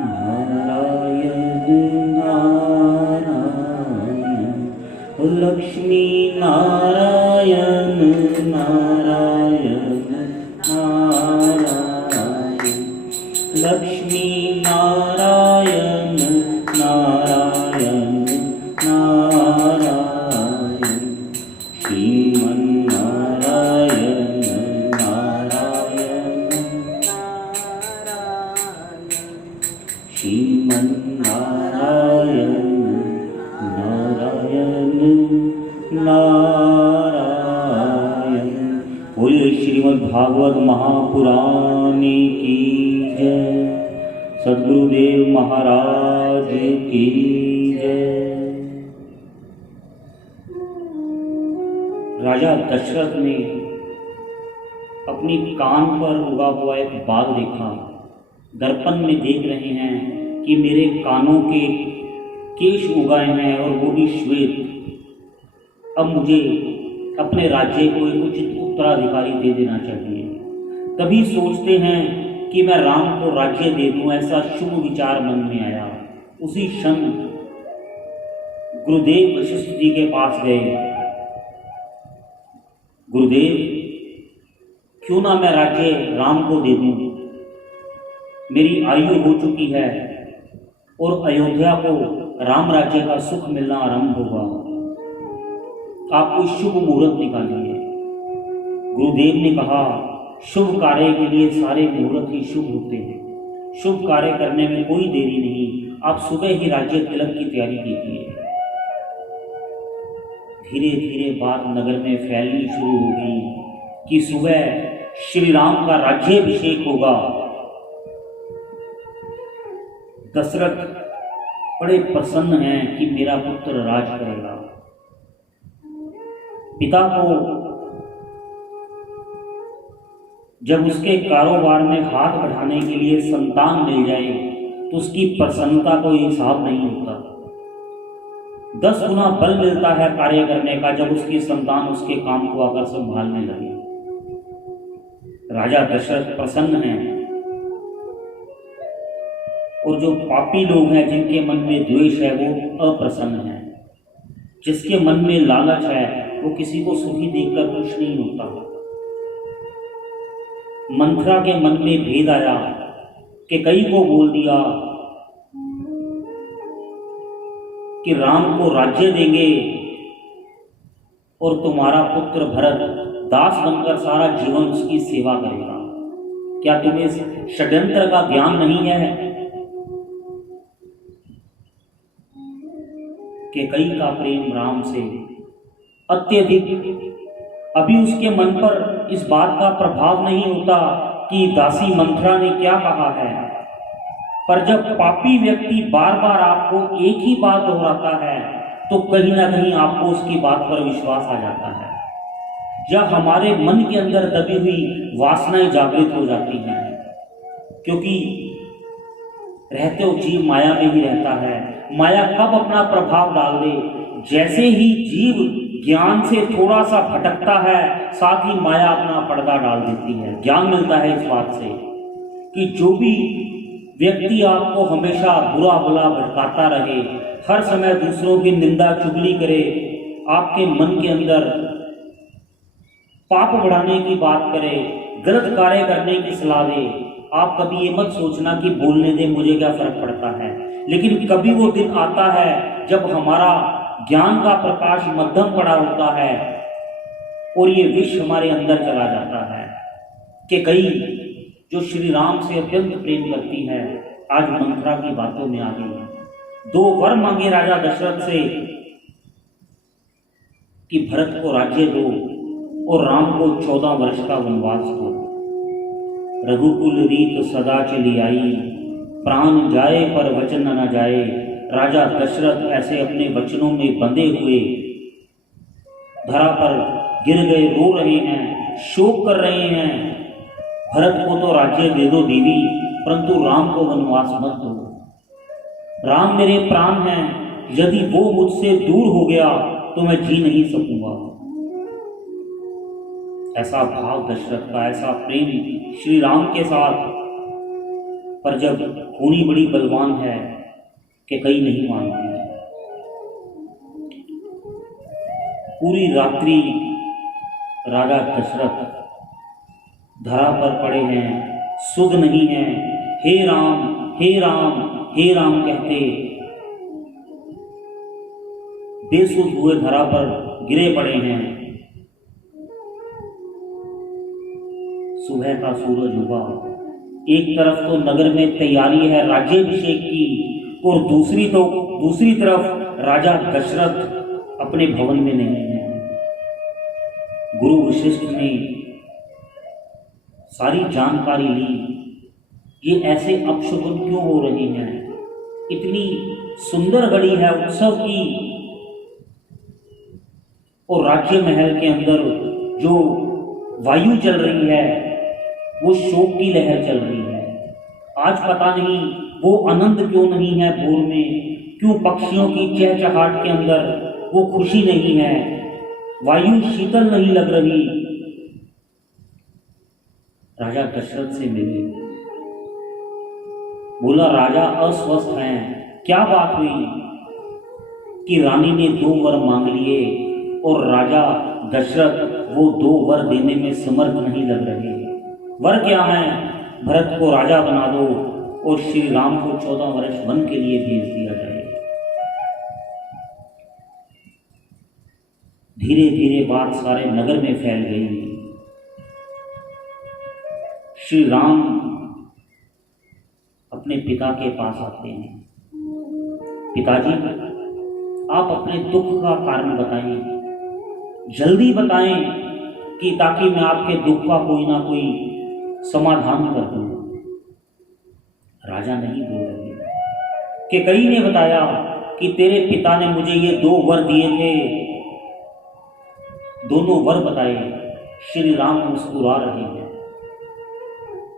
नारायण नारायण लक्ष्मी नारायण नारायण नारायण लक्ष्मी नारायण नारायण नारायण श्रीमन्नारायण नारायण श्रीमन्नारायण नारायण नारायण। बोलिए श्रीमद् भागवत महापुराण की जय, सद्गुरुदेव महाराज की जय। राजा दशरथ ने अपनी कान पर उगा हुआ एक बाल देखा। दर्पण में देख रहे हैं कि मेरे कानों के केश उगाए हैं और वो भी श्वेत। अब मुझे अपने राज्य को एक उचित उत्तराधिकारी दे देना चाहिए। तभी सोचते हैं कि मैं राम को राज्य दे दूं, ऐसा शुभ विचार मन में आया। उसी क्षण गुरुदेव वशिष्ठ जी के पास गए। गुरुदेव, क्यों ना मैं राज्य राम को दे दूं? मेरी आयु हो चुकी है और अयोध्या को राम राज्य का सुख मिलना आरंभ होगा। आप कोई शुभ मुहूर्त निकालिए। गुरुदेव ने कहा, शुभ कार्य के लिए सारे मुहूर्त ही शुभ होते हैं। शुभ कार्य करने में कोई देरी नहीं। आप सुबह ही राज्य तिलक की तैयारी कीजिए। धीरे धीरे बात नगर में फैलनी शुरू होगी कि सुबह श्री राम का राज्याभिषेक होगा। दशरथ बड़े प्रसन्न हैं कि मेरा पुत्र राज करेगा। पिता को जब उसके कारोबार में हाथ बढ़ाने के लिए संतान मिल जाए तो उसकी प्रसन्नता को हिसाब नहीं होता। 10 गुना बल मिलता है कार्य करने का जब उसकी संतान उसके काम को आकर संभालने लगे। राजा दशरथ प्रसन्न हैं और जो पापी लोग हैं, जिनके मन में द्वेष है, वो अप्रसन्न हैं। जिसके मन में लालच है वो किसी को सुखी देखकर खुश नहीं होता। मंथरा के मन में भेद आया कि कई को बोल दिया कि राम को राज्य देंगे और तुम्हारा पुत्र भरत दास बनकर सारा जीवन उसकी सेवा करेगा। क्या तुम्हें षड्यंत्र का ज्ञान नहीं है? कि कई का प्रेम राम से अत्यधिक। अभी उसके मन पर इस बात का प्रभाव नहीं होता कि दासी मंथरा ने क्या कहा है, पर जब पापी व्यक्ति बार बार आपको एक ही बात दोहराता है तो कहीं ना कहीं आपको उसकी बात पर विश्वास आ जाता है, या हमारे मन के अंदर दबी हुई वासनाएं जागृत हो जाती हैं। क्योंकि रहते हो जीव माया में ही रहता है। माया कब अपना प्रभाव डाल दे, जैसे ही जीव ज्ञान से थोड़ा सा भटकता है, साथ ही माया अपना पर्दा डाल देती है। ज्ञान मिलता है इस बात से कि जो भी व्यक्ति आपको हमेशा बुरा भला भटकाता रहे, हर समय दूसरों की निंदा चुगली करे, आपके मन के अंदर पाप बढ़ाने की बात करे, गलत कार्य करने की सलाह दे, आप कभी ये मत सोचना कि बोलने दे, मुझे क्या फर्क पड़ता है। लेकिन कभी वो दिन आता है जब हमारा ज्ञान का प्रकाश मध्यम पड़ा होता है और ये विष हमारे अंदर चला जाता है। कि कई जो श्री राम से अत्यंत प्रेम करती है आज मंथरा की बातों में आ गई। 2 वर मांगे राजा दशरथ से कि भरत को राज्य दो और राम को 14 वर्ष का वनवास दो। रघुकुल रीत सदा चली आई, प्राण जाए पर वचन न जाए। राजा दशरथ ऐसे अपने वचनों में बंधे हुए धरा पर गिर गए, रो रहे हैं, शोक कर रहे हैं। भरत को तो राज्य दे दो देवी, परंतु राम को वनवास मत दो। राम मेरे प्राण हैं, यदि वो मुझसे दूर हो गया तो मैं जी नहीं सकूंगा। ऐसा भाव दशरथ का, ऐसा प्रेम श्री राम के साथ पर जब होनी बड़ी बलवान है कि कई नहीं मानती। पूरी रात्रि राजा दशरथ धरा पर पड़े हैं, सुध नहीं है, हे राम हे राम हे राम कहते बेसुध हुए धरा पर गिरे पड़े हैं। सुबह का सूरज उगा, एक तरफ तो नगर में तैयारी है राज्याभिषेक की और दूसरी तरफ राजा दशरथ अपने भवन में नहीं है। गुरु वशिष्ठ ने सारी जानकारी ली, ये ऐसे अपशकुन क्यों हो रही हैं, इतनी सुंदर घड़ी है उत्सव की और राज्य महल के अंदर जो वायु चल रही है वो शोक की लहर चल रही है। आज पता नहीं वो आनंद क्यों नहीं है भोर में, क्यों पक्षियों की चहचहाट के अंदर वो खुशी नहीं है, वायु शीतल नहीं लग रही। राजा दशरथ से मिले, बोला राजा अस्वस्थ हैं, क्या बात हुई कि रानी ने 2 वर मांग लिए और राजा दशरथ वो 2 वर देने में समर्थ नहीं लग रहे। वर क्या है? भरत को राजा बना दो और श्री राम को 14 वर्ष वन के लिए भेज दिया जाए। धीरे धीरे बात सारे नगर में फैल गई। श्री राम अपने पिता के पास आते हैं, पिताजी आप अपने दुख का कारण बताएं, जल्दी बताएं कि ताकि मैं आपके दुख का कोई ना कोई समाधान कर दूं। राजा नहीं बोल रहे कि कई ने बताया कि तेरे पिता ने मुझे ये 2 वर दिए थे, दोनों वर बताए। श्री राम मुस्कुरा रहे हैं।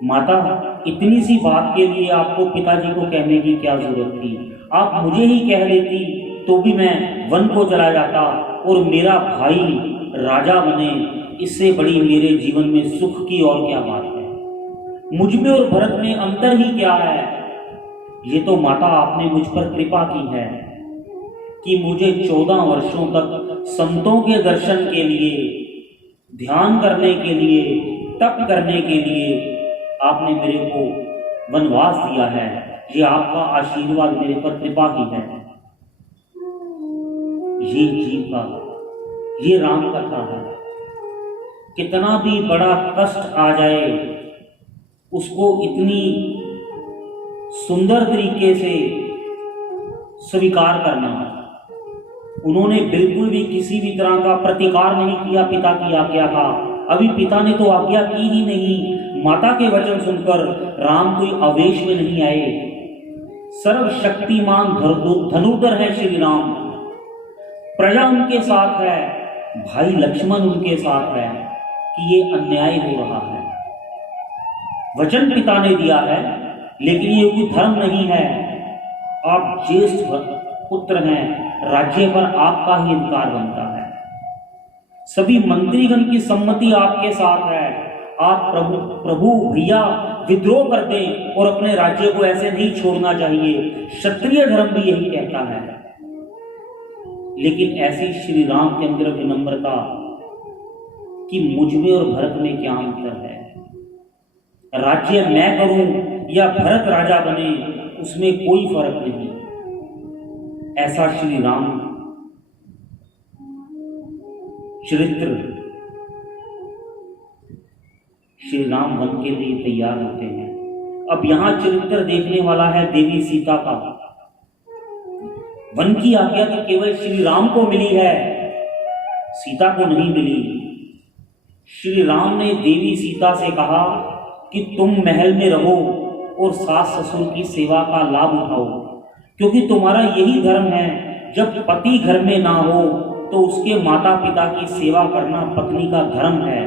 माता, इतनी सी बात के लिए आपको पिताजी को कहने की क्या जरूरत थी? आप मुझे ही कह देती तो भी मैं वन को चला जाता और मेरा भाई राजा बने, इससे बड़ी मेरे जीवन में सुख की और क्या बात है। मुझ में और भरत में अंतर ही क्या है? ये तो माता आपने मुझ पर कृपा की है कि मुझे 14 वर्षों तक संतों के दर्शन के लिए, ध्यान करने के लिए, तप करने के लिए आपने मेरे को वनवास दिया है। ये आपका आशीर्वाद मेरे पर कृपा की है। ये जीव का, ये राम कथा है। कितना भी बड़ा कष्ट आ जाए उसको इतनी सुंदर तरीके से स्वीकार करना। उन्होंने बिल्कुल भी किसी भी तरह का प्रतिकार नहीं किया पिता की आज्ञा का। अभी पिता ने तो आज्ञा की ही नहीं। माता के वचन सुनकर राम कोई आवेश में नहीं आए। सर्वशक्तिमान धनुर्धर है श्री राम, प्रजा उनके साथ है, भाई लक्ष्मण उनके साथ है कि ये अन्याय हो रहा है। वचन पिता ने दिया है लेकिन ये कोई धर्म नहीं है। आप ज्येष्ठ पुत्र हैं, राज्य पर आपका ही अधिकार बनता है। सभी मंत्रीगण की सम्मति आपके साथ है। आप प्रभु भैया विद्रोह कर दें और अपने राज्य को ऐसे नहीं छोड़ना चाहिए। क्षत्रिय धर्म भी यही कहता है। लेकिन ऐसी श्री राम के अंदर विनम्रता कि मुझ में और भरत में क्या अंतर है। राज्य मैं करूं या भरत राजा बने उसमें कोई फर्क नहीं। ऐसा श्री राम चरित्र, श्री राम वन के लिए तैयार होते हैं। अब यहां चरित्र देखने वाला है देवी सीता का। वन की आज्ञा तो केवल श्री राम को मिली है, सीता को नहीं मिली। श्री राम ने देवी सीता से कहा कि तुम महल में रहो और सास ससुर की सेवा का लाभ उठाओ, क्योंकि तुम्हारा यही धर्म है। जब पति घर में ना हो तो उसके माता पिता की सेवा करना पत्नी का धर्म है।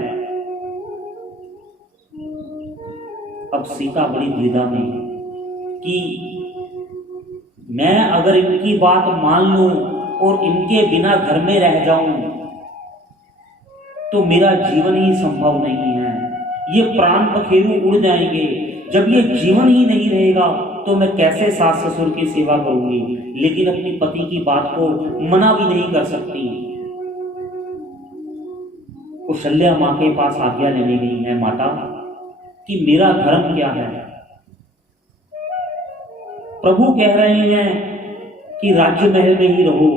अब सीता बड़ी दुविधा में कि मैं अगर इनकी बात मान लूं और इनके बिना घर में रह जाऊं तो मेरा जीवन ही संभव नहीं है। ये प्राण पखेरु उड़ जाएंगे। जब ये जीवन ही नहीं रहेगा तो मैं कैसे सास ससुर की सेवा करूंगी, लेकिन अपने पति की बात को मना भी नहीं कर सकती। कौशल्या मां के पास आज्ञा लेने गई है, माता कि मेरा धर्म क्या है। प्रभु कह रहे हैं कि राज्य महल में ही रहो,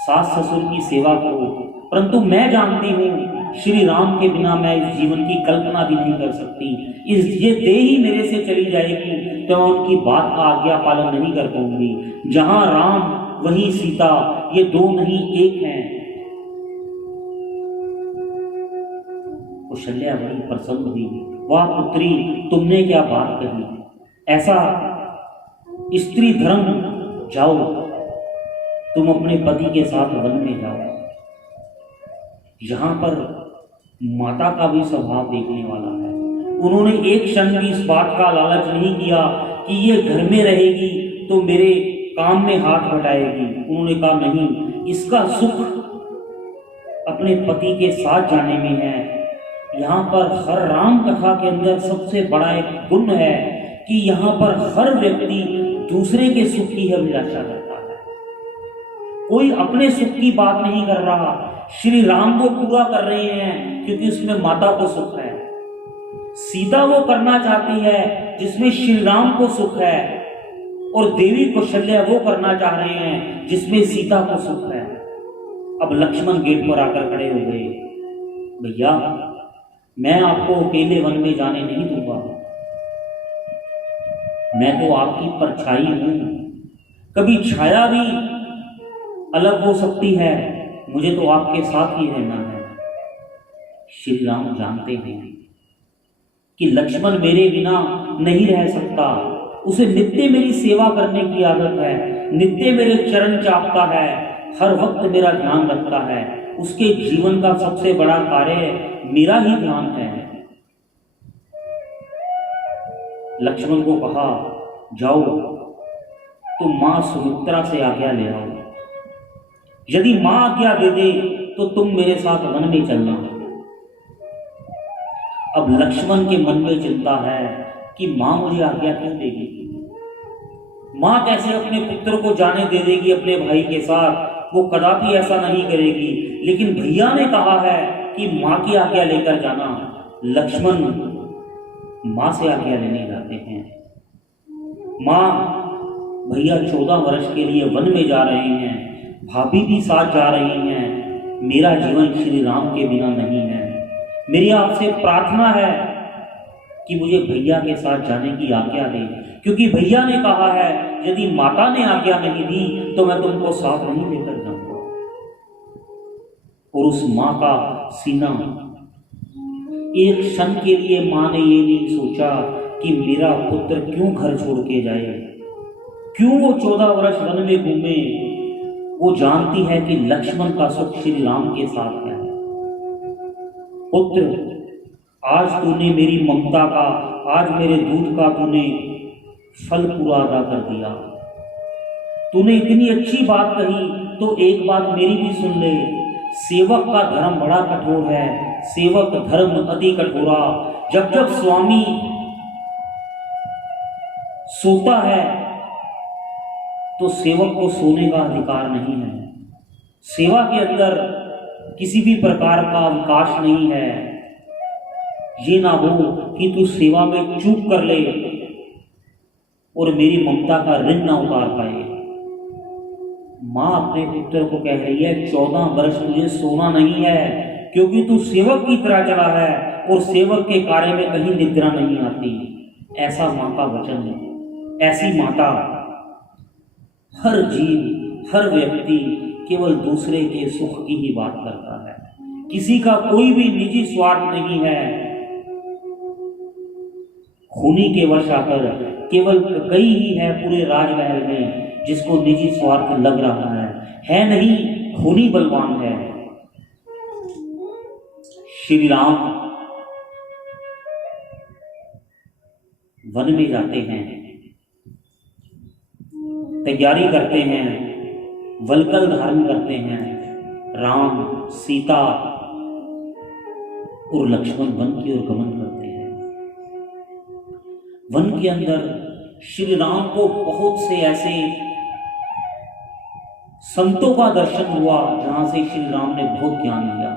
सास ससुर की सेवा करो, परंतु मैं जानती हूं श्री राम के बिना मैं इस जीवन की कल्पना भी नहीं कर सकती। ये देह ही मेरे से चली जाएगी तो मैं उनकी बात का आज्ञा पालन नहीं कर पाऊंगी। जहां राम वहीं सीता, ये दो नहीं एक हैं। कौशल्या बड़ी प्रसन्न हुई, वाह पुत्री, तुमने क्या बात कही, ऐसा स्त्री धर्म, जाओ तुम अपने पति के साथ वन में जाओ। यहां पर माता का भी स्वभाव देखने वाला है। उन्होंने एक क्षण भी इस बात का लालच नहीं किया कि ये घर में रहेगी तो मेरे काम में हाथ बटाएगी। उन्होंने कहा नहीं, इसका सुख अपने पति के साथ जाने में है। यहाँ पर हर राम कथा के अंदर सबसे बड़ा एक गुण है कि यहाँ पर हर व्यक्ति दूसरे के सुख की अभिलाषा करता है, कोई अपने सुख की बात नहीं कर रहा। श्री राम वो पूरा कर रहे हैं क्योंकि उसमें माता को सुख है। सीता वो करना चाहती है जिसमें श्री राम को सुख है, और देवी कौशल्या वो करना चाह रहे हैं जिसमें सीता को सुख है। अब लक्ष्मण गेट पर आकर खड़े हो गए, भैया मैं आपको अकेले वन में जाने नहीं दूंगा, मैं तो आपकी परछाई हूं, कभी छाया भी अलग हो सकती है, मुझे तो आपके साथ ही रहना है। श्री राम जानते हैं कि लक्ष्मण मेरे बिना नहीं रह सकता, उसे नित्य मेरी सेवा करने की आदत है, नित्य मेरे चरण चापता है, हर वक्त मेरा ध्यान रखता है, उसके जीवन का सबसे बड़ा कार्य मेरा ही ध्यान है। लक्ष्मण को कहा, जाओ तुम मां सुमित्रा से आज्ञा ले आओ, यदि मां आज्ञा दे दे तो तुम मेरे साथ वन में चलना। अब लक्ष्मण के मन में चिंता है कि मां मुझे आज्ञा क्यों देगी, मां कैसे अपने पुत्र को जाने दे देगी अपने भाई के साथ, वो कदापि ऐसा नहीं करेगी। लेकिन भैया ने कहा है कि मां की आज्ञा लेकर जाना। लक्ष्मण मां से आज्ञा लेने जाते हैं। मां, भैया 14 वर्ष के लिए वन में जा रहे हैं, भाभी भी साथ जा रही हैं, मेरा जीवन श्री राम के बिना नहीं है, मेरी आपसे प्रार्थना है कि मुझे भैया के साथ जाने की आज्ञा दें, क्योंकि भैया ने कहा है यदि माता ने आज्ञा नहीं दी तो मैं तुमको साथ नहीं लेकर जाऊंगा। और उस मां का सीना, एक क्षण के लिए मां ने ये नहीं सोचा कि मेरा पुत्र क्यों घर छोड़ के जाए, क्यों वो 14 वर्ष वन में घूमे। वो जानती है कि लक्ष्मण का सुख श्री राम के साथ है। पुत्र, आज तूने मेरी ममता का, आज मेरे दूध का तूने फल पूरा अदा कर दिया। तूने इतनी अच्छी बात कही तो एक बात मेरी भी सुन ले, सेवक का धर्म बड़ा कठोर है, सेवक धर्म अति कठोरा। जब जब स्वामी सोता है तो सेवक को सोने का अधिकार नहीं है, सेवा के अंदर किसी भी प्रकार का अवकाश नहीं है। ये ना हो कि तू सेवा में चूक कर ले और मेरी ममता का ऋण ना उतार पाए। मां अपने पुत्र को कह रही है 14 वर्ष मुझे सोना नहीं है, क्योंकि तू सेवक की तरह चला है और सेवक के कार्य में कहीं निद्रा नहीं आती। ऐसा मां का वचन है। ऐसी माता, हर जीव, हर व्यक्ति केवल दूसरे के सुख की ही बात करता है, किसी का कोई भी निजी स्वार्थ नहीं है। खूनी के वश आकर केवल कई ही है पूरे राजमहल में जिसको निजी स्वार्थ लग रहा है नहीं, खूनी बलवान है। श्री राम वन में जाते हैं, तैयारी करते हैं, वलकल धारण करते हैं। राम, सीता और लक्ष्मण वन की ओर गमन करते हैं। वन के अंदर श्री राम को बहुत से ऐसे संतों का दर्शन हुआ जहां से श्री राम ने बहुत ज्ञान लिया।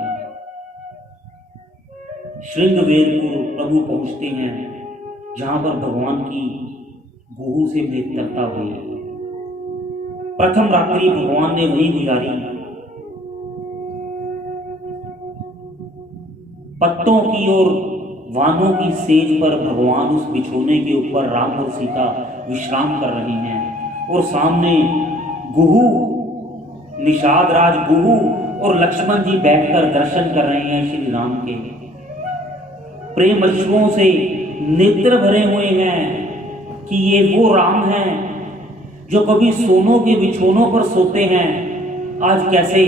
श्रृंगवेरपुर प्रभु पहुंचते हैं जहां पर भगवान की गुहू से मित्रता हुई। प्रथम रात्रि भगवान ने वहीं गुजारी। पत्तों की और वानों की सेज पर भगवान उस बिछोने के ऊपर राम और सीता विश्राम कर रहे हैं और सामने गुहू, निषाद राज गुहू और लक्ष्मण जी बैठकर दर्शन कर रहे हैं श्री राम के। प्रेम अश्रुओं से नेत्र भरे हुए हैं कि ये वो राम हैं जो कभी सोनों के बिछोनों पर सोते हैं, आज कैसे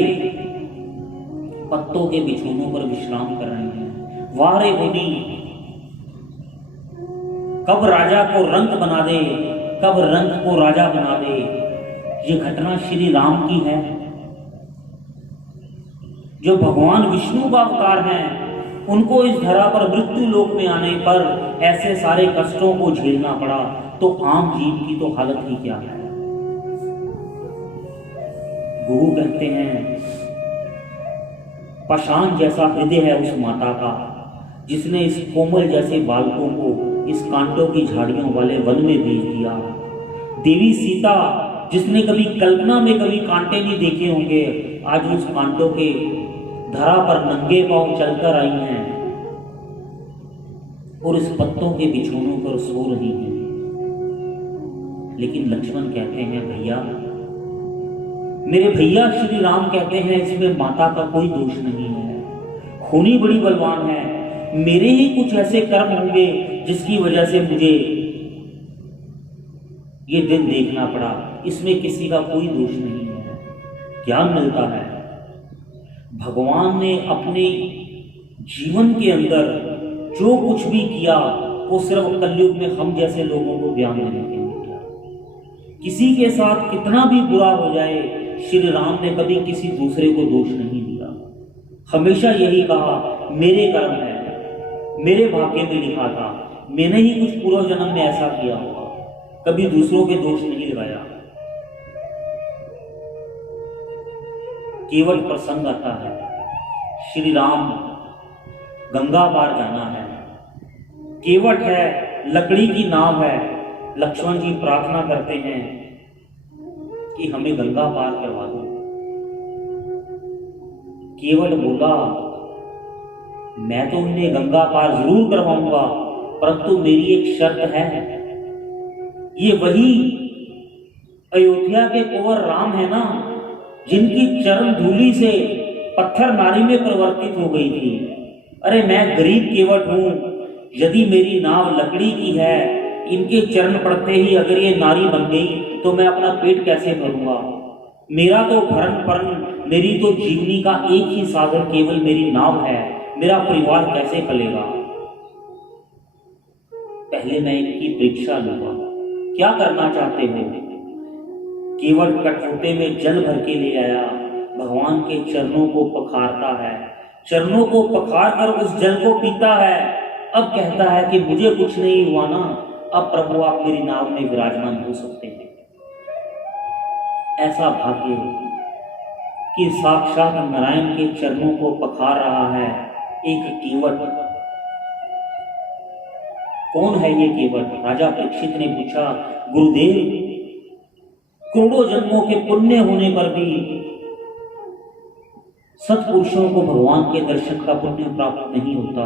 पत्तों के बिछोनों पर विश्राम कर रहे हैं। वारे होनी, कब राजा को रंक बना दे, कब रंक को राजा बना दे। ये घटना श्री राम की है जो भगवान विष्णु का अवतार हैं। उनको इस धरा पर मृत्यु लोक में आने पर ऐसे सारे कष्टों को झेलना पड़ा, तो आम जीव की तो हालत ही क्या है। गुरु कहते हैं पाषाण जैसा हृदय है उस माता का जिसने इस कोमल जैसे बालकों को इस कांटों की झाड़ियों वाले वन में भेज दिया। देवी सीता जिसने कभी कल्पना में कभी कांटे नहीं देखे होंगे, आज उस कांटों के धरा पर नंगे पांव चलकर आई हैं और इस पत्तों के बिछोनों पर सो रही हैं। लेकिन लक्ष्मण कहते हैं भैया, मेरे भैया श्री राम कहते हैं इसमें माता का कोई दोष नहीं है, खूनी बड़ी बलवान है, मेरे ही कुछ ऐसे कर्म होंगे जिसकी वजह से मुझे ये दिन देखना पड़ा, इसमें किसी का कोई दोष नहीं है। ज्ञान मिलता है भगवान ने अपने जीवन के अंदर जो कुछ भी किया वो सिर्फ कलयुग में हम जैसे लोगों को ज्ञान देने के लिए किया। किसी के साथ कितना भी बुरा हो जाए, श्री राम ने कभी किसी दूसरे को दोष नहीं दिया। हमेशा यही कहा मेरे कर्म है, मेरे भाग्य में लिखा था, मैंने ही कुछ पूर्व जन्म में ऐसा किया होगा, कभी दूसरों के दोष नहीं लगाया। केवल प्रसंग आता है श्री राम गंगा पार जाना है, केवट है, लकड़ी की नाव है। लक्ष्मण जी प्रार्थना करते हैं कि हमें गंगा पार करवा दो। केवट बोला मैं तो उन्हें गंगा पार जरूर करवाऊंगा, परंतु मेरी एक शर्त है। ये वही अयोध्या के कुंवर राम है ना, जिनकी चरण धूलि से पत्थर नारी में परिवर्तित हो गई थी। अरे मैं गरीब केवट हूं, यदि मेरी नाव लकड़ी की है, इनके चरण पड़ते ही अगर ये नारी बन गई तो मैं अपना पेट कैसे भरूंगा। मेरा तो भरण परण, मेरी तो जीवनी का एक ही साधन केवल मेरी नाव है, मेरा परिवार कैसे पलेगा। पहले मैं इनकी परीक्षा लूंगा, क्या करना चाहते हो। केवट कठोते में जल भर के ले आया, भगवान के चरणों को पखारता है, चरणों को पखार कर उस जल को पीता है। अब कहता है कि मुझे कुछ नहीं हुआ ना, अब प्रभु आप मेरी नाव में विराजमान हो सकते हैं। ऐसा भाग्य कि साक्षात नारायण के चरणों को पखार रहा है एक केवट। कौन है ये केवट? राजा परीक्षित ने पूछा, गुरुदेव करोड़ों जन्मों के पुण्य होने पर भी सत्पुरुषों को भगवान के दर्शन का पुण्य प्राप्त नहीं होता,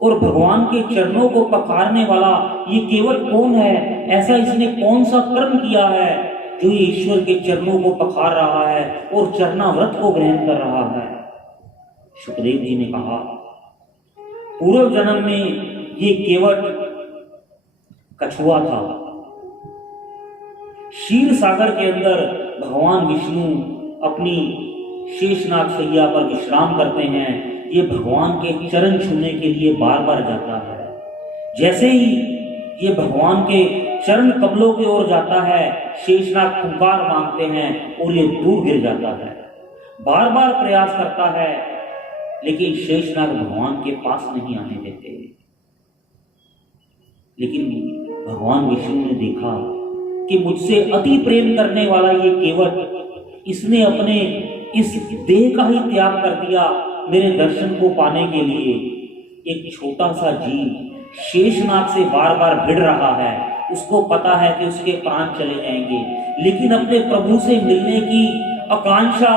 और भगवान के चरणों को पखारने वाला ये केवट कौन है? ऐसा इसने कौन सा कर्म किया है जो ये ईश्वर के चरणों को पखार रहा है और चरणाव्रत को ग्रहण कर रहा है? सुखदेव जी ने कहा, पूर्व जन्म में ये केवट कछुआ था। क्षीर सागर के अंदर भगवान विष्णु अपनी शेषनाग शैया पर विश्राम करते हैं। ये भगवान के चरण छूने के लिए बार बार जाता है। जैसे ही ये भगवान के चरण कमलों की ओर जाता है, शेषनाग पुकार मांगते हैं और ये दूर गिर जाता है। बार बार प्रयास करता है लेकिन शेषनाग भगवान के पास नहीं आने देते। लेकिन भगवान विष्णु ने देखा कि मुझसे अति प्रेम करने वाला ये केवट, इसने अपने इस देह का ही त्याग कर दिया मेरे दर्शन को पाने के लिए। एक छोटा सा जीव शेषनाग से बार बार भिड़ रहा है, उसको पता है कि उसके प्राण चले जाएंगे, लेकिन अपने प्रभु से मिलने की आकांक्षा,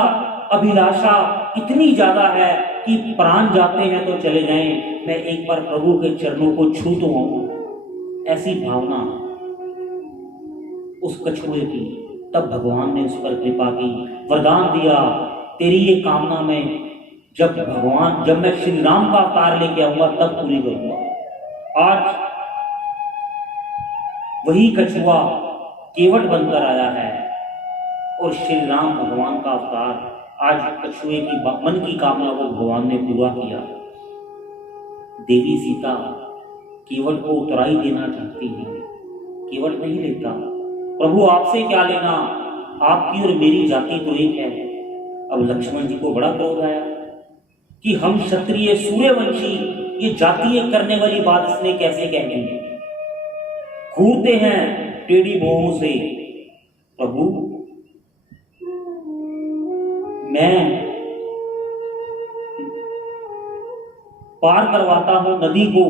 अभिलाषा इतनी ज्यादा है कि प्राण जाते हैं तो चले जाएं, मैं एक बार प्रभु के चरणों को छू तो आऊं, ऐसी भावना उस कछुए की। तब भगवान ने उस पर कृपा की, वरदान दिया, तेरी ये कामना में जब मैं श्री राम का अवतार लेके आऊंगा तब पूरी करूंगा। आज वही कछुआ केवट बनकर आया है और श्री राम भगवान का अवतार, आज कछुए की मन की कामना को भगवान ने पूरा किया। देवी सीता केवट को उतराई देना चाहती है, केवट नहीं लेता। प्रभु आपसे क्या लेना, आपकी और मेरी जाति तो एक है। अब लक्ष्मण जी को बड़ा क्रोध आया कि हम क्षत्रिय सूर्यवंशी, ये जातीय करने वाली बात इसने कैसे कह दी। घूरते हैं टेढ़ी भौहों से, प्रभु मैं पार करवाता हूं नदी को,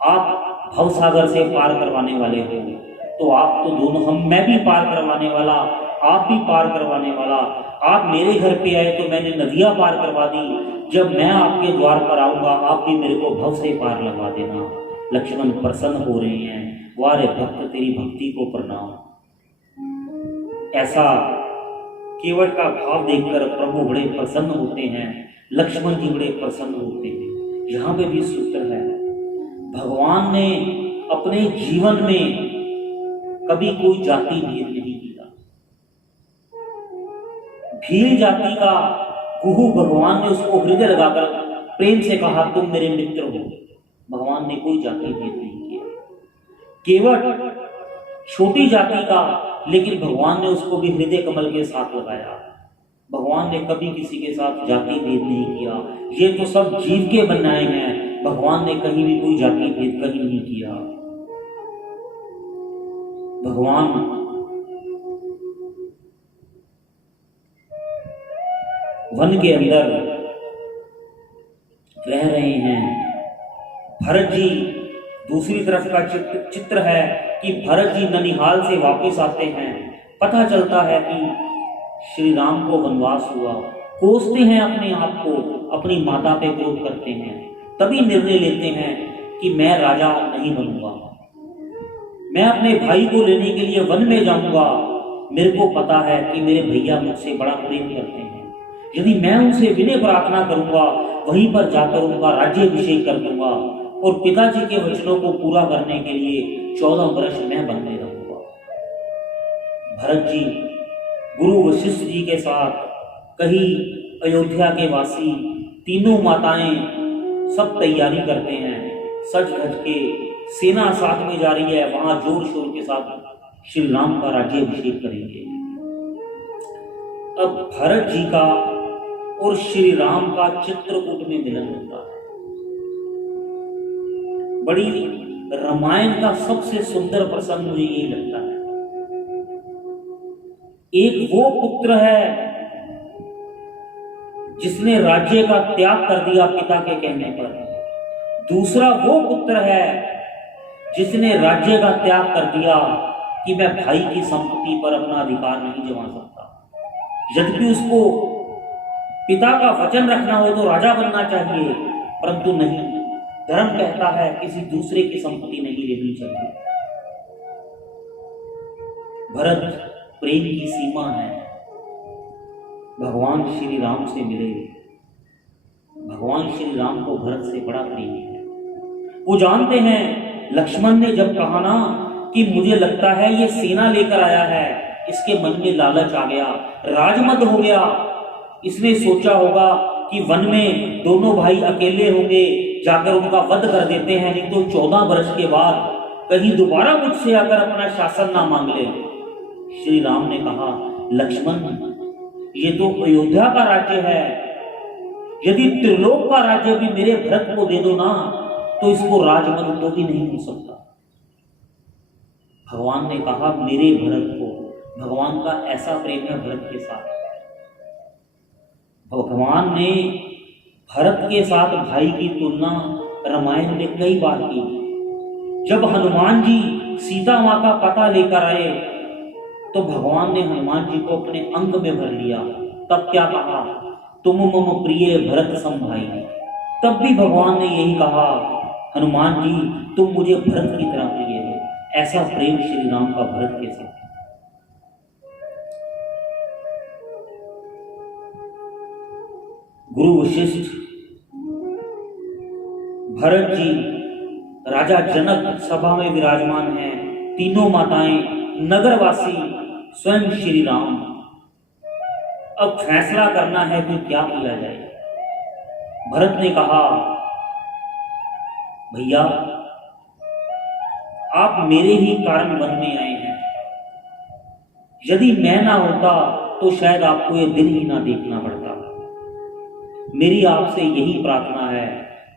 आप भवसागर से पार करवाने वाले हो, तो आप तो दोनों, मैं भी पार करवाने वाला, आप भी पार करवाने वाला। आप मेरे घर पे आए तो मैंने नदियां पार करवा दी, जब मैं आपके द्वार पर आऊंगा आप भी मेरे को भव से पार लगवा देना। लक्ष्मण प्रसन्न हो रहे हैं, वारे भक्त तेरी भक्ति को प्रणाम। ऐसा केवट का भाव देखकर प्रभु बड़े प्रसन्न होते हैं, लक्ष्मण जी बड़े प्रसन्न होते हैं। यहाँ पे भी सूत्र है, भगवान ने अपने जीवन में कभी कोई जाति भेद नहीं किया। भील जाति का गुहू भगवान ने उसको हृदय लगाकर प्रेम से कहा, तुम मेरे मित्र हो। भगवान ने कोई जाति भेद नहीं किया। केवट छोटी जाति का, लेकिन भगवान ने उसको भी हृदय कमल के साथ लगाया। भगवान ने कभी किसी के साथ जाति भेद नहीं किया। ये तो सब जीव के बनाए हैं, भगवान ने कहीं भी कोई जाति भेद कहीं नहीं किया। भगवान वन के अंदर रह रहे हैं। भरत जी, दूसरी तरफ का चित्र है कि भरत जी ननिहाल से वापस आते हैं। पता चलता है कि श्री राम को वनवास हुआ। कोसते हैं अपने आप को, अपनी माता पे क्रोध करते हैं। तभी निर्णय लेते हैं कि मैं राजा नहीं बनूंगा, मैं अपने भाई को लेने के लिए वन में जाऊंगा। मेरे को पता है कि मेरे भैया मुझसे बड़ा प्रेम करते हैं, यदि मैं उनसे विनय प्रार्थना करूंगा वहीं पर जाकर उनका राज्याभिषेक कर दूंगा और पिताजी के वचनों को पूरा करने के लिए 14 वर्ष मैं वन में रहूंगा। भरत जी गुरु वशिष्ठ जी के साथ कहीं अयोध्या के वासी तीनों माताएं सब तैयारी करते हैं, सज धज के सेना साथ में जा रही है, वहां जोर शोर के साथ श्री राम का राज्याभिषेक करेंगे। अब भरत जी का और श्री राम का चित्रकूट में मिलन होता है। बड़ी रामायण का सबसे सुंदर प्रसंग मुझे यही लगता है। एक वो पुत्र है जिसने राज्य का त्याग कर दिया पिता के कहने पर, दूसरा वो पुत्र है जिसने राज्य का त्याग कर दिया कि मैं भाई की संपत्ति पर अपना अधिकार नहीं जमा सकता। यद्यपि उसको पिता का वचन रखना हो तो राजा बनना चाहिए, परंतु नहीं, धर्म कहता है किसी दूसरे की संपत्ति नहीं लेनी चाहिए। भरत प्रेम की सीमा है। भगवान श्री राम से मिले, भगवान श्री राम को भरत से बड़ा प्रेम है। वो जानते हैं, लक्ष्मण ने जब कहा ना कि मुझे लगता है ये सेना लेकर आया है, इसके मन में लालच आ गया, राजमद हो गया। इसने सोचा होगा कि वन में दोनों भाई अकेले होंगे, जाकर उनका वध कर देते हैं, नहीं तो 14 वर्ष के बाद कहीं दोबारा मुझसे आकर अपना शासन ना मांग ले। श्री राम ने कहा, लक्ष्मण ये तो अयोध्या का राज्य है, यदि त्रिलोक का राज्य भी मेरे भरत को दे दो ना तो इसको राजमद तो भी नहीं हो सकता। भगवान ने कहा मेरे भरत को, भगवान का ऐसा प्रेम है भरत के साथ। भगवान ने भरत के साथ भाई की तुलना रामायण में कई बार की। जब हनुमान जी सीता माँ का पता लेकर आए तो भगवान ने हनुमान जी को अपने अंग में भर लिया। तब क्या कहा, तुम मम प्रिय भरत सम भाई। तब भी भगवान ने यही कहा, हनुमान जी तुम मुझे भरत की तरह प्रिय हो। ऐसा प्रेम श्री राम का भरत के साथ। गुरु वशिष्ठ, भरत जी, राजा जनक सभा में विराजमान हैं, तीनों माताएं, नगरवासी, स्वयं श्री राम। अब फैसला करना है कि क्या किया जाए। भरत ने कहा, भैया आप मेरे ही कारण वन में आए हैं। यदि मैं ना होता तो शायद आपको ये दिन ही ना देखना पड़ता। मेरी आपसे यही प्रार्थना है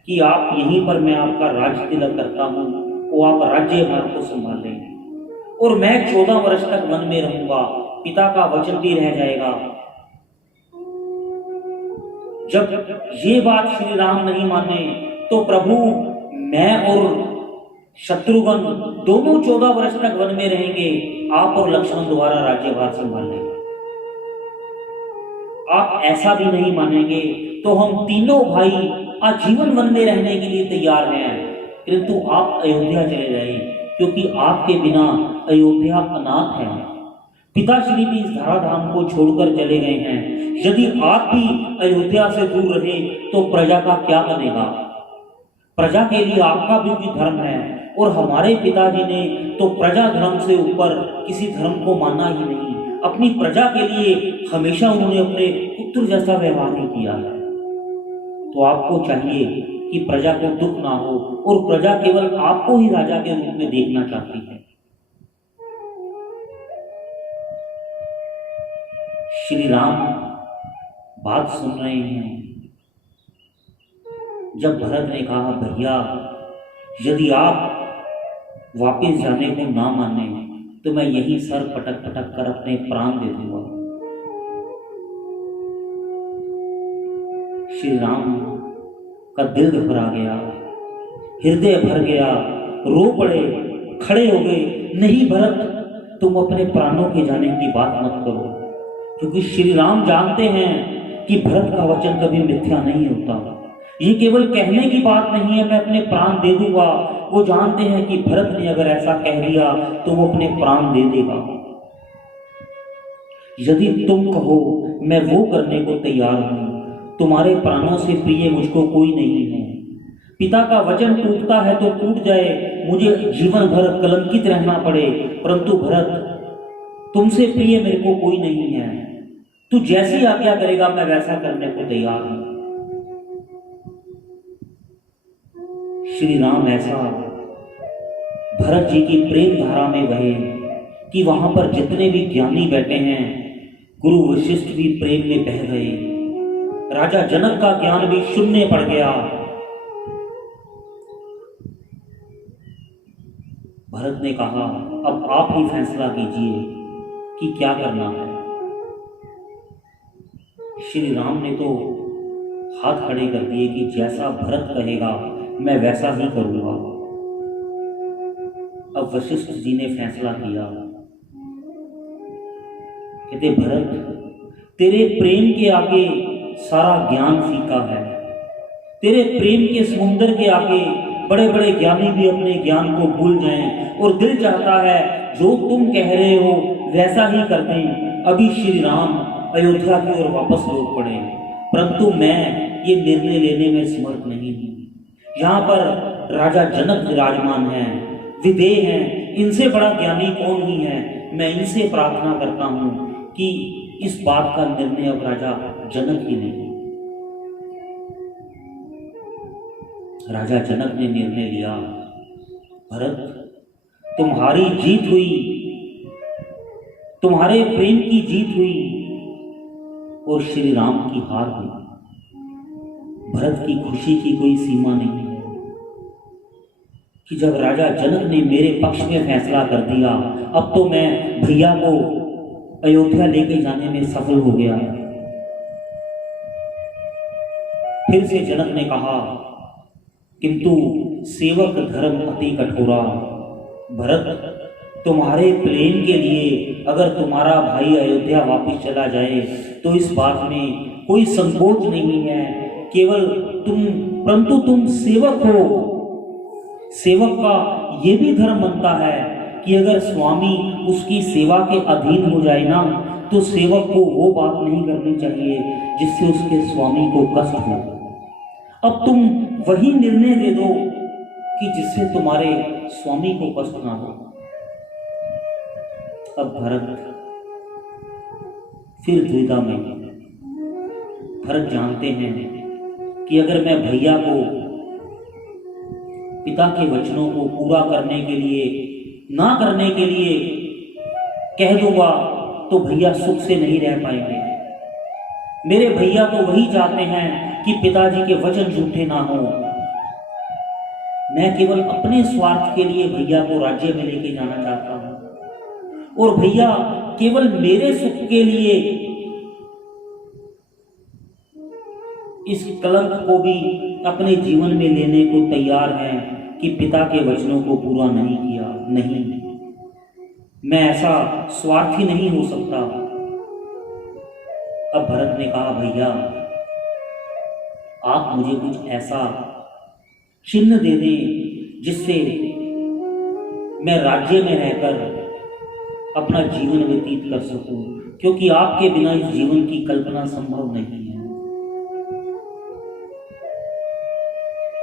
कि आप यहीं पर मैं आपका राज्य तिलक करता हूं, वो आप राज्यभार को संभालें और मैं 14 वर्ष तक वन में रहूंगा। पिता का वचन भी रह जाएगा। जब ये बात श्री राम नहीं माने तो प्रभु मैं और शत्रुघ्न दोनों 14 वर्ष तक वन में रहेंगे, आप और लक्ष्मण द्वारा राज्यभार संभाल लेंगे। आप ऐसा भी नहीं मानेंगे तो हम तीनों भाई आजीवन वन में रहने के लिए तैयार हैं, किंतु आप अयोध्या चले जाइए, क्योंकि आपके बिना अयोध्या अनाथ है। पिताश्री भी इस धराधाम को छोड़कर चले गए हैं। यदि आप भी अयोध्या से दूर रहे तो प्रजा का क्या बनेगा। प्रजा के लिए आपका भी धर्म है और हमारे पिताजी ने तो प्रजा धर्म से ऊपर किसी धर्म को माना ही नहीं। अपनी प्रजा के लिए हमेशा उन्होंने अपने पुत्र जैसा व्यवहार ही किया है। तो आपको चाहिए कि प्रजा को दुख ना हो और प्रजा केवल आपको ही राजा के रूप में देखना चाहती है। श्री राम बात सुन रहे हैं। जब भरत ने कहा, भैया यदि आप वापस जाने को ना माने तो मैं यही सर पटक पटक कर अपने प्राण दे दूंगा। श्री राम का दिल घबरा गया, हृदय भर गया, रो पड़े, खड़े हो गए। नहीं भरत, तुम अपने प्राणों के जाने की बात मत करो, क्योंकि श्री राम जानते हैं कि भरत का वचन कभी मिथ्या नहीं होता। ये केवल कहने की बात नहीं है, मैं अपने प्राण दे दूंगा। वो जानते हैं कि भरत ने अगर ऐसा कह दिया तो वो अपने प्राण दे देगा। यदि तुम कहो मैं वो करने को तैयार हूं। तुम्हारे प्राणों से प्रिय मुझको कोई नहीं है। पिता का वचन टूटता है तो टूट जाए, मुझे जीवन भर कलंकित रहना पड़े, परंतु भरत तुमसे प्रिय मेरे को कोई नहीं है। तू जैसी आज्ञा करेगा मैं वैसा करने को तैयार हूं। श्री राम ऐसा भरत जी की प्रेम धारा में बहे कि वहां पर जितने भी ज्ञानी बैठे हैं, गुरु वशिष्ठ भी प्रेम में बह गए। राजा जनक का ज्ञान भी शून्य पड़ गया। भरत ने कहा, अब आप ही फैसला कीजिए कि क्या करना है। श्री राम ने तो हाथ खड़े कर दिए कि जैसा भरत कहेगा मैं वैसा ही करूंगा। अब वशिष्ठ जी ने फैसला किया, कहते भरत तेरे प्रेम के आगे सारा ज्ञान फीका है। तेरे प्रेम के समुद्र के आगे बड़े बड़े ज्ञानी भी अपने ज्ञान को भूल जाएं और दिल चाहता है जो तुम कह रहे हो वैसा ही कर दें। अभी श्री राम अयोध्या की ओर वापस लौट पड़े, परंतु मैं ये निर्णय लेने में समर्थ नहीं हूं। यहाँ पर राजा जनक विराजमान हैं, विदेह हैं, इनसे बड़ा ज्ञानी कौन ही है। मैं इनसे प्रार्थना करता हूं कि इस बात का निर्णय अब राजा जनक ही नहीं। राजा जनक ने निर्णय लिया, भरत तुम्हारी जीत हुई, तुम्हारे प्रेम की जीत हुई और श्री राम की हार हुई। भरत की खुशी की कोई सीमा नहीं है, कि जब राजा जनक ने मेरे पक्ष में फैसला कर दिया, अब तो मैं भैया को अयोध्या लेके जाने में सफल हो गया। फिर से जनक ने कहा, किंतु सेवक धर्म अति कठोरा। भरत, तुम्हारे प्लेन के लिए अगर तुम्हारा भाई अयोध्या वापस चला जाए तो इस बात में कोई संकोच नहीं है, केवल परंतु तुम सेवक हो। सेवक का ये भी धर्म बनता है कि अगर स्वामी उसकी सेवा के अधीन हो जाए ना, तो सेवक को वो बात नहीं करनी चाहिए जिससे उसके स्वामी को कष्ट हो। अब तुम वही निर्णय दे दो कि जिससे तुम्हारे स्वामी को कष्ट ना हो। अब भरत फिर दुविधा में। भरत जानते हैं कि अगर मैं भैया को पिता के वचनों को पूरा करने के लिए ना करने के लिए कह दूंगा तो भैया सुख से नहीं रह पाएंगे। मेरे भैया तो वही चाहते हैं कि पिताजी के वचन झूठे ना हो। मैं केवल अपने स्वार्थ के लिए भैया को राज्य में लेके जाना चाहता हूं और भैया केवल मेरे सुख के लिए इस कलंक को भी अपने जीवन में लेने को तैयार हैं कि पिता के वचनों को पूरा नहीं किया। नहीं, मैं ऐसा स्वार्थी नहीं हो सकता। अब भरत ने कहा, भैया आप मुझे कुछ ऐसा चिन्ह दे दें जिससे मैं राज्य में रहकर अपना जीवन व्यतीत कर सकूं, क्योंकि आपके बिना इस जीवन की कल्पना संभव नहीं है।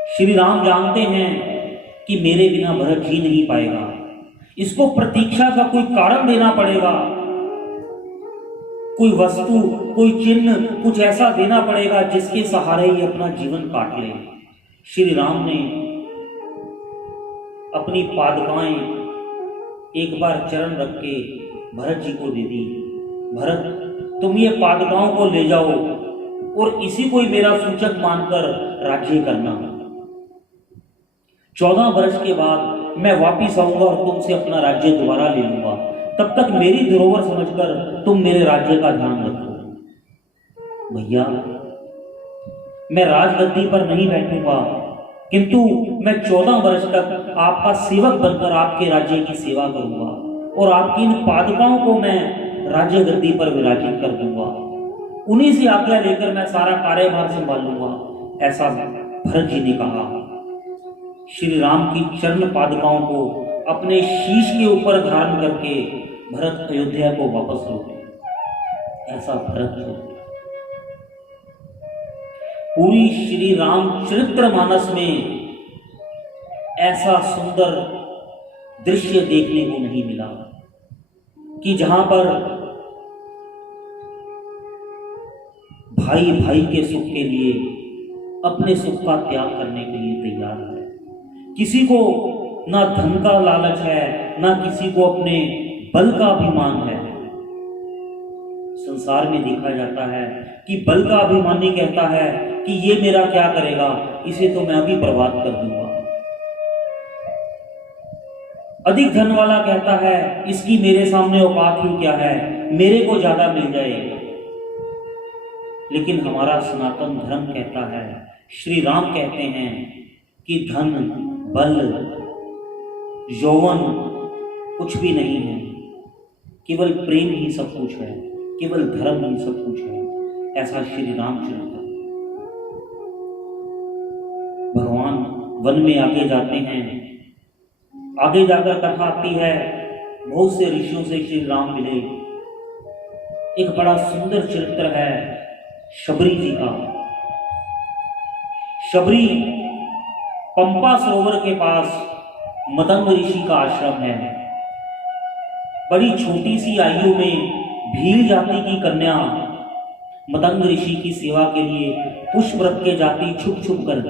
श्री राम जानते हैं कि मेरे बिना भरत जी नहीं पाएगा, इसको प्रतीक्षा का कोई कारण देना पड़ेगा, कोई वस्तु, कोई चिन्ह, कुछ ऐसा देना पड़ेगा जिसके सहारे ही अपना जीवन काट ले। श्री राम ने अपनी पादुकाएं एक बार चरण रख के भरत जी को दे दी। भरत, तुम ये पादुकाओं को ले जाओ और इसी को ही मेरा सूचक मानकर राज्य करना। 14 वर्ष के बाद मैं वापिस आऊंगा और तुमसे अपना राज्य दोबारा ले लूंगा। तब तक मेरी धरोहर समझकर तुम मेरे राज्य का ध्यान रखो। भैया, मैं राजगद्दी पर नहीं बैठूंगा, किंतु मैं 14 वर्ष तक आपका सेवक बनकर आपके राज्य की सेवा करूंगा और आपकी इन पादुकाओं को मैं राज्य गद्दी पर विराजित कर दूंगा। उन्हीं से आज्ञा लेकर मैं सारा कार्यभार संभालूंगा। ऐसा भरत जी ने कहा। श्री राम की चरण पादुकाओं को अपने शीश के ऊपर धारण करके भरत अयोध्या को वापस लौटे। ऐसा भरत लौटे। पूरी श्री राम चरित्रमानस में ऐसा सुंदर दृश्य देखने को नहीं मिला कि जहां पर भाई भाई के सुख के लिए अपने सुख का त्याग करने के लिए तैयार है। किसी को ना धन का लालच है, ना किसी को अपने बल का अभिमान है। संसार में देखा जाता है कि बल का अभिमानी कहता है कि ये मेरा क्या करेगा, इसे तो मैं अभी बर्बाद कर दूंगा। अधिक धन वाला कहता है इसकी मेरे सामने औकात ही क्या है, मेरे को ज्यादा मिल जाए। लेकिन हमारा सनातन धर्म कहता है, श्री राम कहते हैं कि धन, बल, यौवन कुछ भी नहीं है, केवल प्रेम ही सब कुछ है, केवल धर्म ही सब कुछ है। ऐसा श्री रामचंद्र। भगवान वन में आगे जाते हैं। आगे जाकर कथा आती है, बहुत से ऋषियों से श्री राम मिले। एक बड़ा सुंदर चरित्र है शबरी जी का। शबरी पंपा सरोवर के पास मतंग ऋषि का आश्रम है। बड़ी छोटी सी आयु में भील जाति की कन्या मतंग ऋषि की सेवा के लिए पुष्प रख के जाती छुप छुप कर।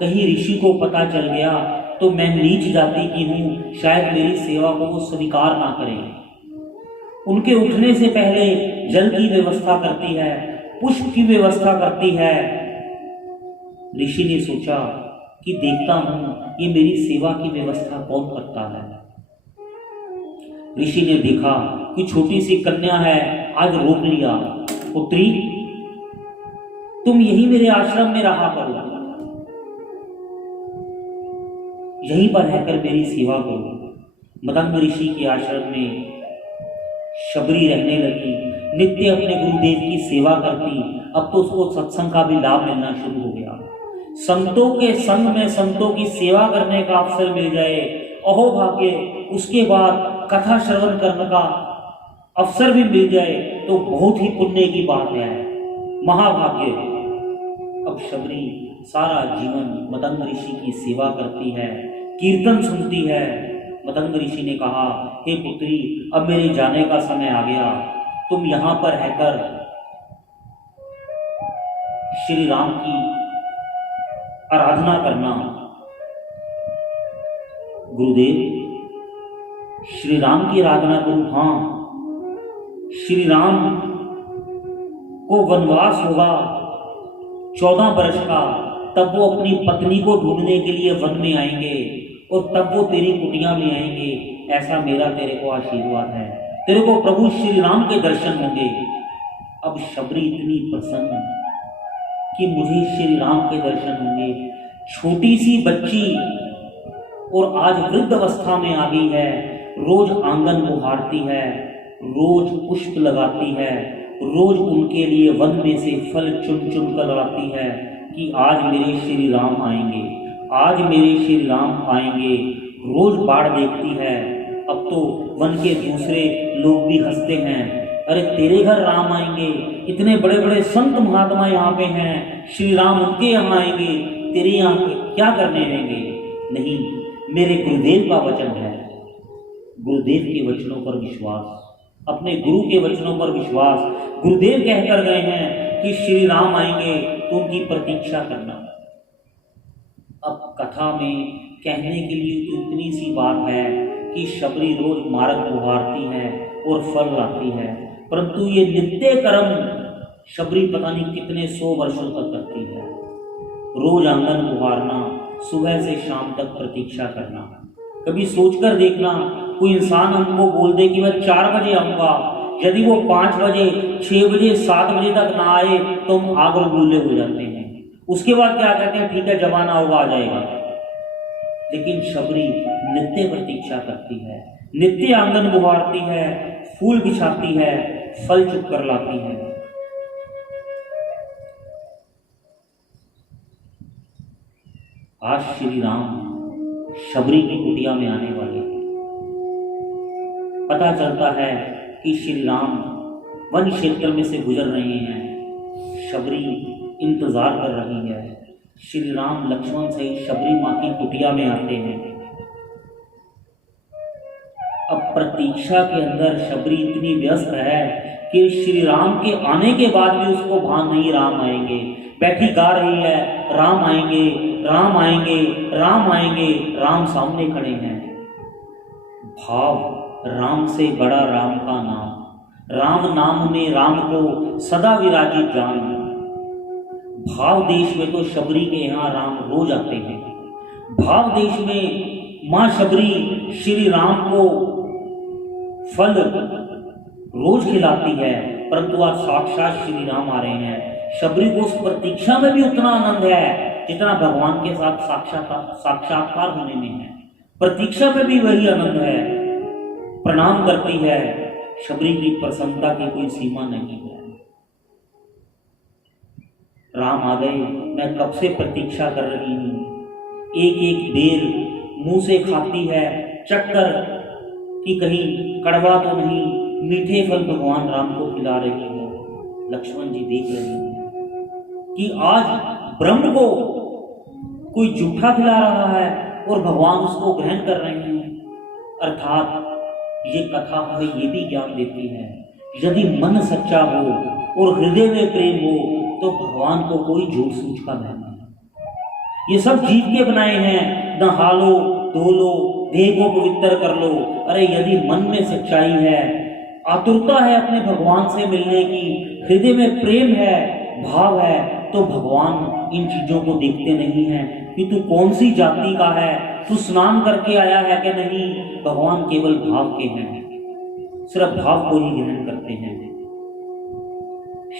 कहीं ऋषि को पता चल गया तो मैं नीच जाति की हूं, शायद मेरी सेवा को वो स्वीकार ना करें। उनके उठने से पहले जल की व्यवस्था करती है, पुष्प की व्यवस्था करती है। ऋषि ने सोचा कि देखता हूं ये मेरी सेवा की व्यवस्था कौन करता है। ऋषि ने देखा कि छोटी सी कन्या है, आज रोक लिया। पुत्री, तुम यही मेरे आश्रम में रहा करो, यहीं पर रहकर मेरी सेवा करो। मदंग ऋषि के आश्रम में शबरी रहने लगी, नित्य अपने गुरुदेव की सेवा करती। अब तो उसको सत्संग का भी लाभ मिलना शुरू हो गया। संतों के संग में संतों की सेवा करने का अवसर मिल जाए, अहो भाग्य। उसके बाद कथा श्रवण करने का अवसर भी मिल जाए तो बहुत ही पुण्य की बात है, महाभाग्य। अब शबरी सारा जीवन मदंग ऋषि की सेवा करती है, कीर्तन सुनती है। मदंग ऋषि ने कहा, हे पुत्री, अब मेरे जाने का समय आ गया, तुम यहां पर रहकर श्री राम की आराधना करना। गुरुदेव, श्री राम की आराधना करूं? हाँ, श्री राम को वनवास होगा 14 वर्ष का, तब वो अपनी पत्नी को ढूंढने के लिए वन में आएंगे और तब वो तेरी कुटिया में आएंगे। ऐसा मेरा तेरे को आशीर्वाद है, तेरे को प्रभु श्री राम के दर्शन होंगे। अब शबरी इतनी प्रसन्न कि मुझे श्री राम के दर्शन होंगे। छोटी सी बच्ची और आज वृद्ध अवस्था में आ गई है, रोज आंगन बुहारती है, रोज पुष्प लगाती है, रोज उनके लिए वन में से फल चुन चुन कर लाती है कि आज मेरे श्री राम आएंगे, आज मेरे श्री राम आएंगे। रोज बाढ़ देखती है। अब तो वन के दूसरे लोग भी हंसते हैं, अरे तेरे घर राम आएंगे, इतने बड़े बड़े संत महात्मा यहाँ पे हैं, श्री राम उनके यहाँ आएंगे, तेरे यहाँ क्या करने रहेंगे। नहीं, मेरे गुरुदेव का वचन है, गुरुदेव के वचनों पर विश्वास, अपने गुरु के वचनों पर विश्वास। गुरुदेव कहकर गए हैं कि श्री राम आएंगे तो उनकी प्रतीक्षा करना। अब कथा में कहने के लिए तो इतनी सी बात है कि शबरी रोज मार्ग बुहारती है और फल लाती है, परंतु ये नित्य कर्म शबरी पता नहीं कितने 100 वर्षों तक करती है। रोज आंगन बुहारना, सुबह से शाम तक प्रतीक्षा करना। कभी सोचकर देखना, कोई इंसान हमको बोल दे कि मैं 4 बजे आऊँगा, यदि वो 5 बजे, 6 बजे, 7 बजे तक ना आए तो हम आग बबूले हो जाते हैं। उसके बाद क्या कहते हैं, ठीक है जमाना होगा आ जाएगा। लेकिन शबरी नित्य प्रतीक्षा करती है, नित्य आंगन बुहारती है, फूल बिछाती है, फल चुप कर लाती है। आज श्री राम शबरी की कुटिया में आने वाले हैं। पता चलता है कि श्री राम वन क्षेत्र में से गुजर रहे हैं। शबरी इंतजार कर रही है। श्री राम लक्ष्मण सहित शबरी माँ की कुटिया में आते हैं। अब प्रतीक्षा के अंदर शबरी इतनी व्यस्त है कि श्री राम के आने के बाद भी उसको भान नहीं, राम आएंगे। बैठी गा रही है, राम आएंगे, राम आएंगे, राम आएंगे। राम सामने खड़े हैं। भाव, राम से बड़ा राम का नाम, राम नाम में राम को सदा विराजित जान। भाव देश में तो शबरी के यहाँ राम रोज आते हैं। भाव देश में माँ शबरी श्री राम को फल रोज खिलाती है, परंतु आज साक्षात श्री राम आ रहे हैं। शबरी को उस प्रतीक्षा में भी उतना आनंद है जितना भगवान के साथ साक्षात्कार होने में है। प्रतीक्षा में भी वही आनंद है। प्रणाम करती है। शबरी की प्रसन्नता की कोई सीमा नहीं है। राम आ गए, मैं कब से प्रतीक्षा कर रही हूँ। एक एक बेर मुंह से खाती है, चक्कर कि कहीं कड़वा तो नहीं, मीठे फल भगवान राम को खिला रही हो। लक्ष्मण जी देख रहे हैं कि आज ब्रह्म को कोई जूठा खिला रहा है और भगवान उसको ग्रहण कर रहे हैं। अर्थात ये कथा हमें ये भी ज्ञान देती है, यदि मन सच्चा हो और हृदय में प्रेम हो तो भगवान को कोई झूठ सूझ का नहीं है। ये सब जीव के बनाए हैं, नहा लो, धो लो, देह को पवित्र कर लो। अरे यदि मन में सच्चाई है, आतुरता है अपने भगवान से मिलने की, हृदय में प्रेम है, भाव है, तो भगवान इन चीजों को देखते नहीं हैं कि तू कौन सी जाति का है, तू स्नान करके आया है कि नहीं। भगवान केवल भाव के हैं, सिर्फ भाव को ही ग्रहण करते हैं।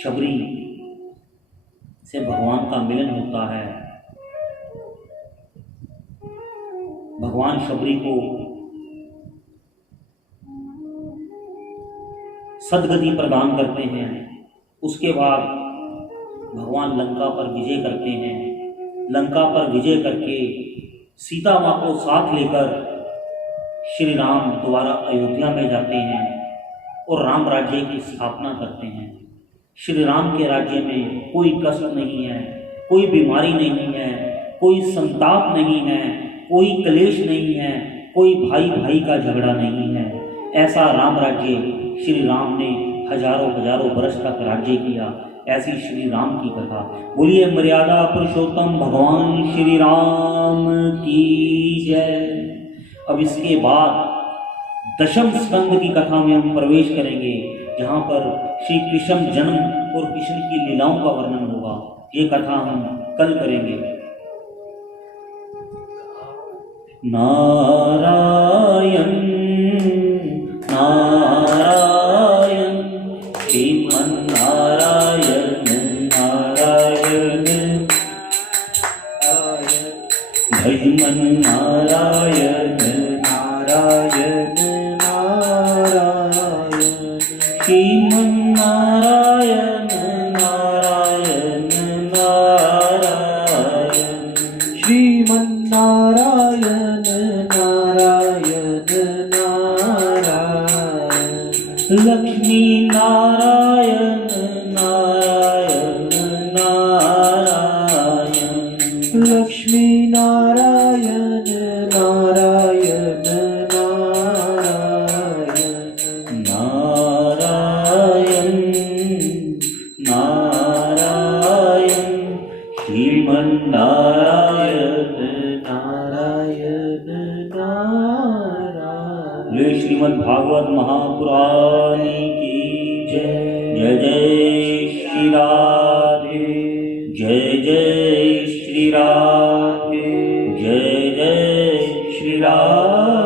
शबरी से भगवान का मिलन होता है। भगवान शबरी को सद्गति प्रदान करते हैं। उसके बाद भगवान लंका पर विजय करते हैं। लंका पर विजय करके सीता माँ को साथ लेकर श्री राम दोबारा अयोध्या में जाते हैं और राम राज्य की स्थापना करते हैं। श्री राम के राज्य में कोई कष्ट नहीं है, कोई बीमारी नहीं है, कोई संताप नहीं है, कोई क्लेश नहीं है, कोई भाई भाई का झगड़ा नहीं है। ऐसा राम राज्य श्री राम ने हजारों हजारों वर्ष तक राज्य किया। ऐसी श्री राम की कथा। बोलिए मर्यादा पुरुषोत्तम भगवान श्री राम की जय। अब इसके बाद दशम स्कंद की कथा में हम प्रवेश करेंगे, जहाँ पर श्री कृष्ण जन्म और कृष्ण की लीलाओं का वर्णन होगा। ये कथा हम कल करेंगे। नारायण नारायण श्रीमन्नारायण नारायण भजमन नारायण नारायण नारायण श्रीमन्नारायण नारायण नारायण श्रीमन्नारायण नारायण नारायण लक्ष्मी नारायण नारायण नारायण लक्ष्मी नारायण नारायण नारायण नारायण नारायण श्रीमन्नारायण नारायण नारायण। ले श्रीमद् भागवत महापुराण की जय। जय जय श्री राधे, जय जय श्री राधे, जय जय श्री राधे।